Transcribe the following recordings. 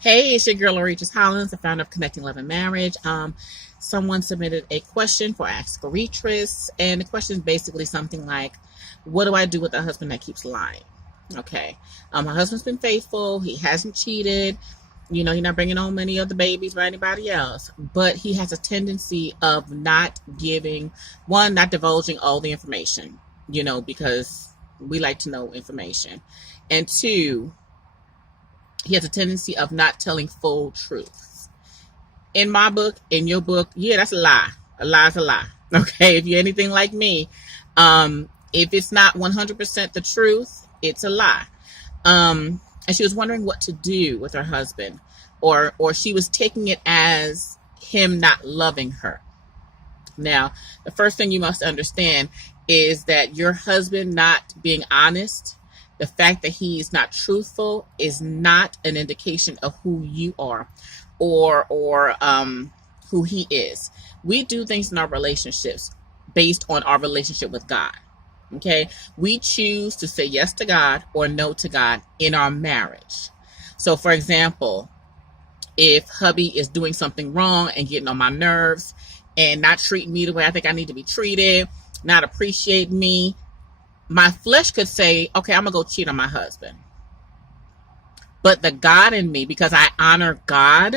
Hey, it's your girl, Regis Hollins, the founder of Connecting Love and Marriage. Someone submitted a question for Ask Regis, and the question is basically something like, what do I do with a husband that keeps lying? Okay. My husband's been faithful. He hasn't cheated. You know, he's not bringing home any of the babies or anybody else, but he has a tendency of not divulging all the information, because we like to know information. And two, he has a tendency of not telling full truths. In my book, in your book, yeah, that's a lie. A lie is a lie. Okay, if you're anything like me, if it's not 100% the truth, it's a lie. And she was wondering what to do with her husband, or she was taking it as him not loving her. Now, the first thing you must understand is that your husband not being honest, the fact that he's not truthful, is not an indication of who you are or who he is. We do things in our relationships based on our relationship with God. Okay? We choose to say yes to God or no to God in our marriage. So, for example, if hubby is doing something wrong and getting on my nerves and not treating me the way I think I need to be treated, not appreciating me, my flesh could say, okay, I'm going to go cheat on my husband. But the God in me, because I honor God,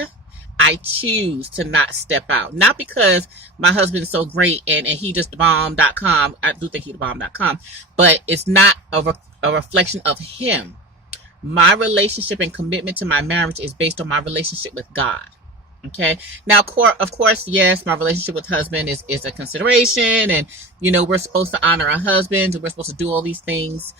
I choose to not step out. Not because my husband is so great and he just bomb.com. I do think he's bomb.com. But it's not a reflection of him. My relationship and commitment to my marriage is based on my relationship with God. Okay. Now, of course, yes, my relationship with husband is a consideration, and, we're supposed to honor our husbands and we're supposed to do all these things,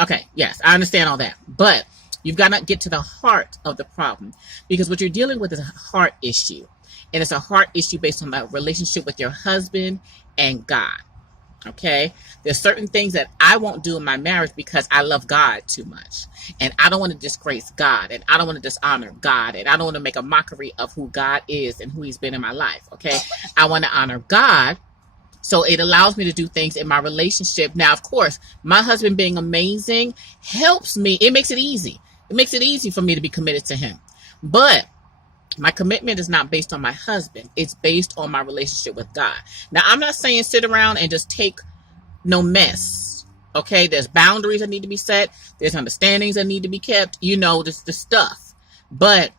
okay. Yes, I understand all that, but you've got to get to the heart of the problem, because what you're dealing with is a heart issue, and it's a heart issue based on that relationship with your husband and God. Okay. There's certain things that I won't do in my marriage because I love God too much. And I don't want to disgrace God. And I don't want to dishonor God. And I don't want to make a mockery of who God is and who he's been in my life. Okay. I want to honor God. So it allows me to do things in my relationship. Now, of course, my husband being amazing helps me. It makes it easy. It makes it easy for me to be committed to him. But my commitment is not based on my husband. It's based on my relationship with God. Now, I'm not saying sit around and just take no mess. Okay, there's boundaries that need to be set. There's understandings that need to be kept. This the stuff. But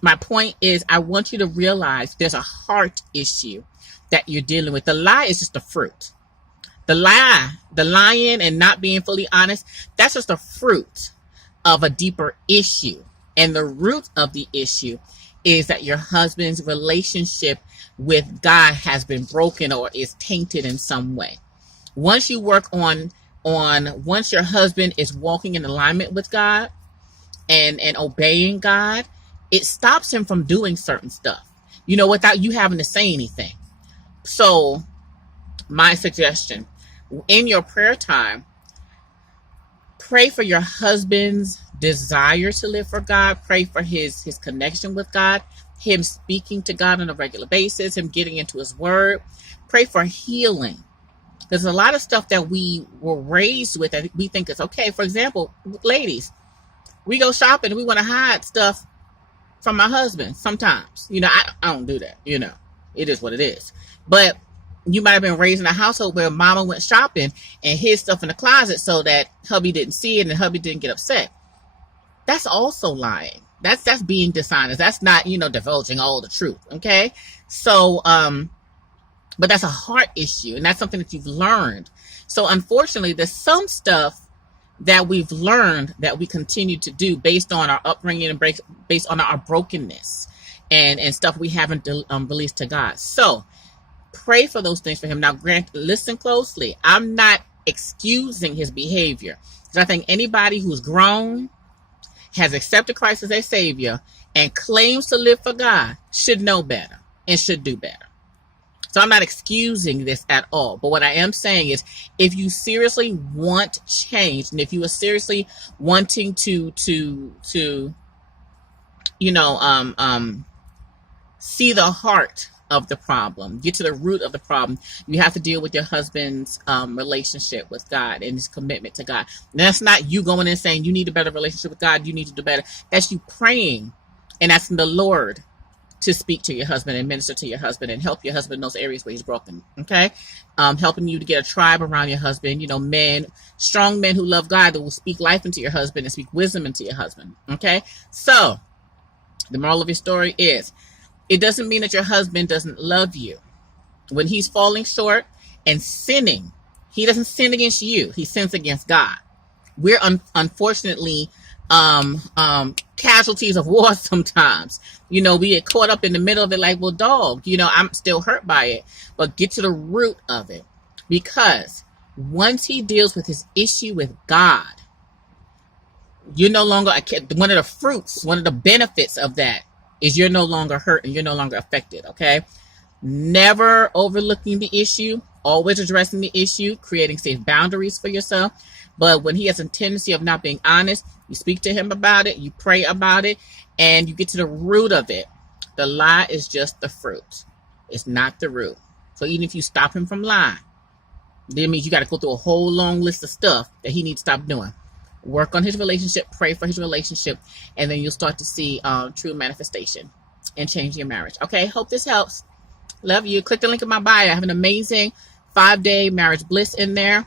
my point is, I want you to realize there's a heart issue that you're dealing with. The lie is just a fruit. The lying and not being fully honest, that's just a fruit of a deeper issue. And the root of the issue is that your husband's relationship with God has been broken or is tainted in some way. Once you work once your husband is walking in alignment with God and obeying God, it stops him from doing certain stuff, without you having to say anything. So my suggestion, in your prayer time, pray for your husband's desire to live for God. Pray for his connection with God, him speaking to God on a regular basis, him getting into his word. Pray for healing. There's a lot of stuff that we were raised with that we think is okay. For example, ladies, we go shopping and we want to hide stuff from my husband sometimes. I don't do that. It is what it is. But you might have been raised in a household where mama went shopping and hid stuff in the closet so that hubby didn't see it and hubby didn't get upset. That's also lying. That's being dishonest. That's not, divulging all the truth. Okay. So, but that's a heart issue, and that's something that you've learned. So unfortunately, there's some stuff that we've learned that we continue to do based on our upbringing and based on our brokenness and stuff we haven't released to God. So pray for those things for him. Now, listen closely. I'm not excusing his behavior, because I think anybody who's grown, has accepted Christ as their Savior, and claims to live for God should know better and should do better. So I'm not excusing this at all. But what I am saying is, if you seriously want change, and if you are seriously wanting to see the heart of the problem. Get to the root of the problem. You have to deal with your husband's relationship with God and his commitment to God. And that's not you going in and saying you need a better relationship with God. You need to do better. That's you praying and asking the Lord to speak to your husband and minister to your husband and help your husband in those areas where he's broken. Okay. Helping you to get a tribe around your husband, men, strong men who love God that will speak life into your husband and speak wisdom into your husband. Okay. So the moral of your story is it doesn't mean that your husband doesn't love you. When he's falling short and sinning, he doesn't sin against you. He sins against God. We're unfortunately casualties of war sometimes. We get caught up in the middle of it like, well, dog, I'm still hurt by it. But get to the root of it. Because once he deals with his issue with God, you're no longer, one of the fruits, one of the benefits of that is you're no longer hurt and you're no longer affected, okay? Never overlooking the issue, always addressing the issue, creating safe boundaries for yourself. But when he has a tendency of not being honest, you speak to him about it, you pray about it, and you get to the root of it. The lie is just the fruit. It's not the root. So even if you stop him from lying, that means you got to go through a whole long list of stuff that he needs to stop doing. Work on his relationship, pray for his relationship, and then you'll start to see true manifestation and change your marriage. Okay, hope this helps. Love you. Click the link in my bio. I have an amazing 5-day marriage bliss in there.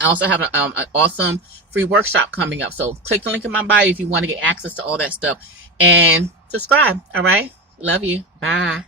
I also have an awesome free workshop coming up. So click the link in my bio if you want to get access to all that stuff. And subscribe. All right. Love you. Bye.